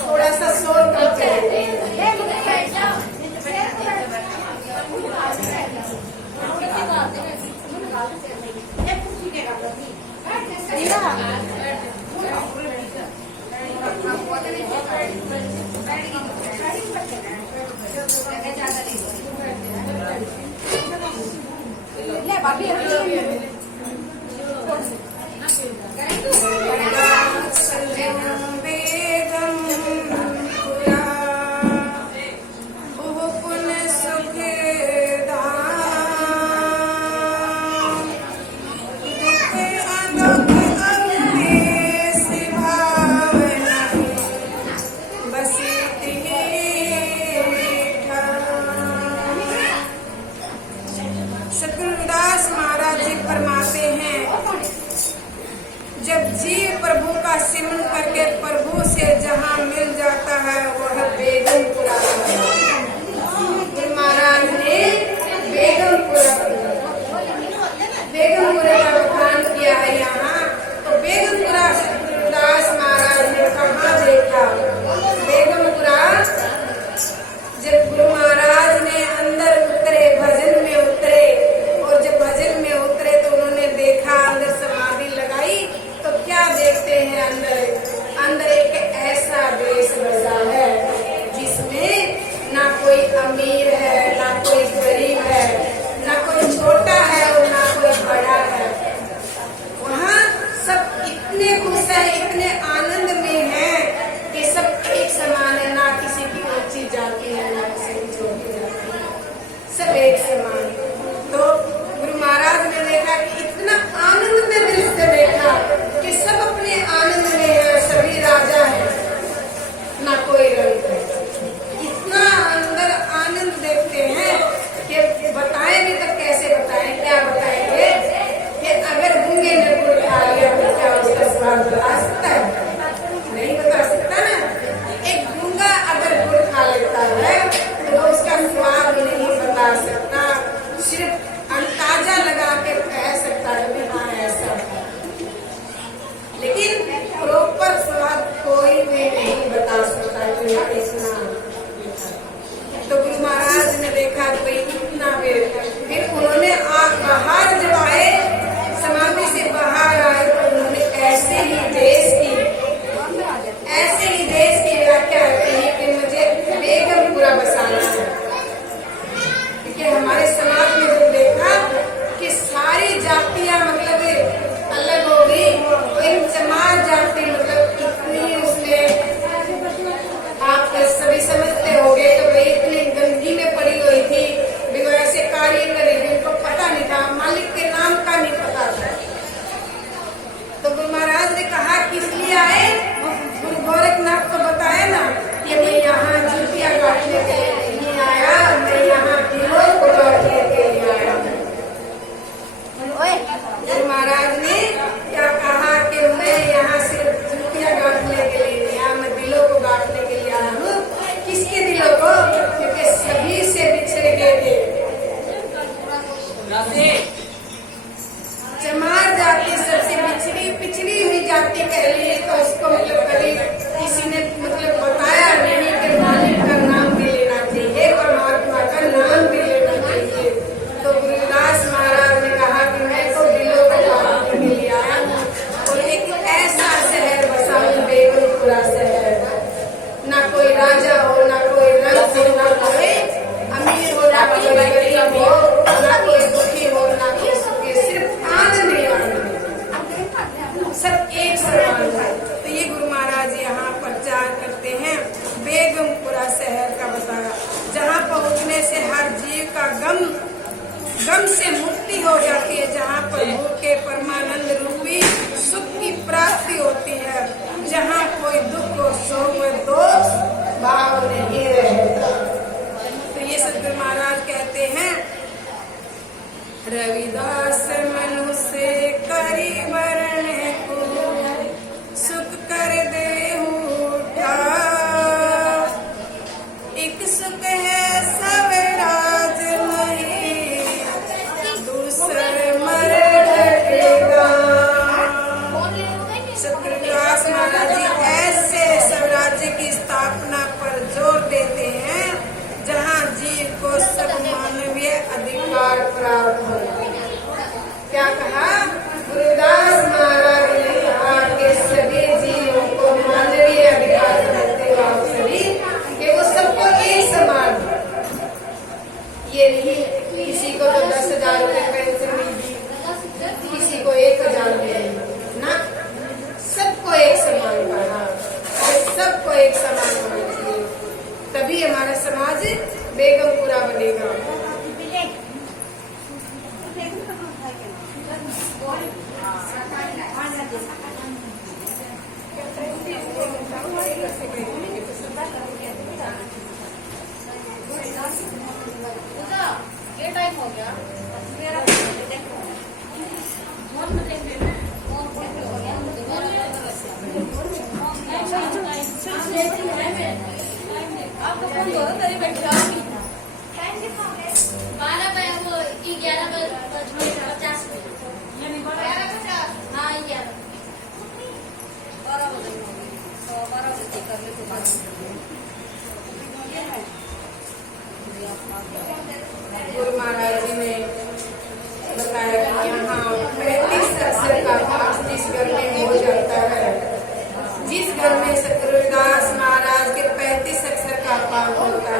थोड़ा सा शोर करते हैं। जब जीव प्रभु का सिमरन करके प्रभु से जहाँ मिल जाता है वह बेगमपुरा है। गुरु महाराज ने बेगमपुरा का बखान किया है यहाँ। तो बेगमपुरा दास महाराज ने कहाँ देखा? बेगमपुरा जब गुरु महाराज ने अंदर उतरे, भजन में उतरे, और जब भजन में उतरे तो उन्होंने देखा, अंदर समाधि लगाई तो क्या देखते हैं? अंदर एक ऐसा देश बसा है जिसमें ना कोई अमीर है, ना कोई गरीब है, ना कोई छोटा है और ना कोई बड़ा है। वहाँ सब इतने खुश है, इतने आनंद में है कि सब एक समान है। ना किसी की ऊंची जाति है, ना किसी की छोटी जाति है, सब एक समान। तो गुरु महाराज ने देखा कि इतना आनंद में दृश्य देखा कि सब अपने आनंद में है, सभी राजा है, ना कोई रंग है। इतना अंदर आनंद देखते हैं कि बताएं भी तो कैसे बताएं, क्या बताएंगे कि अगर गूंगे ने गुड़ खा लिया तो क्या उसका स्वाद बता सकता है? नहीं बता सकता ना। एक गूंगा अगर गुड़ खा लेता है तो उसका स्वाद नहीं बता सकता, सिर्फ अंदाजा लगा के कह सकता है कि हाँ ऐसा है, लेकिन प्रॉपर स्वाद कोई भी नहीं बता सकता कि इतना। तो गुरु महाराज ने देखा कि इतना फिर उन्होंने बाहर जब आए, समाधि से बाहर आए तो उन्होंने ऐसे ही देश की व्याख्या की कि मुझे बेगमपुरा बसाना है। क्योंकि हमारे समाज में जब देखा कि सारी जातियां मतलब अलग हो गई, तो इन समाज जाति मतलब इतनी उसमें आप सभी समझते होंगे कि भाई इतनी गंदगी में पड़ी हुई थी, वो ऐसे कार्य करे जिनको पता नहीं था, मालिक के नाम का नहीं पता था। तो गुरु महाराज ने कहा किस लिए आए? गुरु गोरखनाथ को बताया ना कि मैं यहाँ जूतियाँ काटने के लिए नहीं आया, मैं यहाँ दिलों को काटने के लिए आया। गुरु महाराज ने क्या कहा कि मैं यहाँ सिर्फ जूतियाँ काटने के लिए नहीं आया, मैं दिलों को काटने के लिए आया हूँ। किसके दिलों को? क्योंकि सभी से बिछड़ गए थे। चमार जाति सबसे पिछड़ी हुई जाति कह ली, तो उसको मतलब कभी किसी ने मतलब बताया नहीं कि मालिक का नाम भी लेना चाहिए, परमात्मा का नाम भी लेना चाहिए। तो गुरुदास महाराज ने कहा कि मैं तो दिलों को काटने के लिए आया हूँ, और एक ऐसा शहर बसा हूँ, बेगमपुरा शहर। ना कोई राजा हो, ना कोई रंग हो, ना कोई अमीर हो, ना कोई गरीब हो, ना कोई दुखी हो, ना कोई सुखी, सिर्फ आनंद ही आनंद, सब एक समान है। तो ये गुरु महाराज यहाँ प्रचार करते हैं। बेगमपुरा शहर का बताया, जहाँ पहुँचने से हर जीव का गम से मुक्ति हो जाती है, जहाँ प्रभु के परमानंद रूपी सुख की प्राप्ति होती है, जहाँ कोई दुख और शोक में दोष भाव नहीं रहता। तो ये सदगुरु महाराज कहते हैं, रविदास मनुष्य करी वरण को सुख कर दे उठा, एक सुख है सब राज नहीं, दूसर मर ढकेगा। सबको एक समान होना चाहिए, तभी हमारा समाज बेगमपुरा बनेगा। ये टाइम हो गया आपको फोन दो तेरी बैठी बारह पे वो 11:50 हाँ 11 12 बजे तो 12 बजे कर ले तो बात गुरु महाराज जी ने बताया कि यहाँ 35 अक्षर का पाठ जिस घर में हो जाता है, जिस घर में सतगुरुदास महाराज के 35 अक्षर का पाठ होता